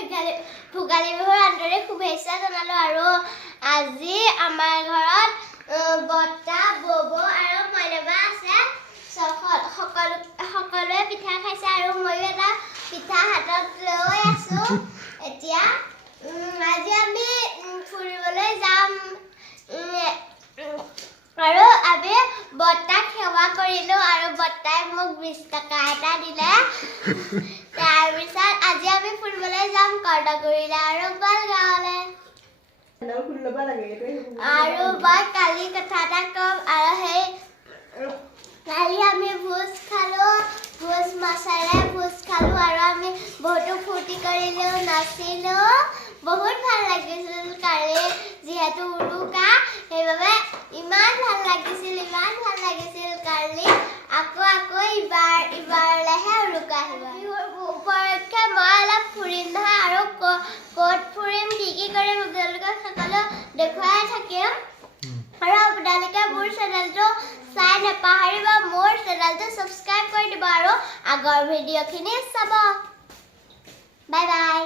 ভোগালী বিহুৰ আন্তৰিক শুভেচ্ছা জনালো আৰু আজি আমাৰ ঘৰত বৰ্তা বব আৰু মইনাবা আছে সকলোৱে পিঠা খাইছে আৰু মইও এটা পিঠা হাতত লৈ আছো এতিয়া আজি আমি ফুৰিবলৈ যাম আৰু আমি বৰ্তাক সেৱা কৰিলো আৰু বৰ্তাই মোক 20 টকা এটা দিলে তাৰপিছত আজি আমি ফুৰিবলৈ যাম কৰ্দগুৰিলে আৰু গোৱালগাঁৱলৈ আৰু মই কালি কথা এটা কম আৰু সেই কালি আমি ভোজ খালো ভোজ মাছেৰে ভোজ খালো আৰু আমি বহুতো ফূৰ্তি কৰিলো নাচিলো বহুত ভাল লাগিছিল কালি যিহেতু উৰুকা সেইবাবে ইমান ভাল লাগিছিল কালি আকৌ ইবাৰলেহে উৰুকা আহিব উপলক্ষে মই অলপ ফুৰিম নহয় আৰু ক'ত ফুৰিম কি কৰিম আপোনালোকক সকলো দেখুৱাই থাকিম আৰু আপোনালোকে মোৰ চেনেলটো চাই নাপাহৰিব মোৰ চেনেলটো সাবস্ক্ৰাইব কৰি দিব আৰু আগৰ ভিডিঅ'খিনি চাব বাই বাই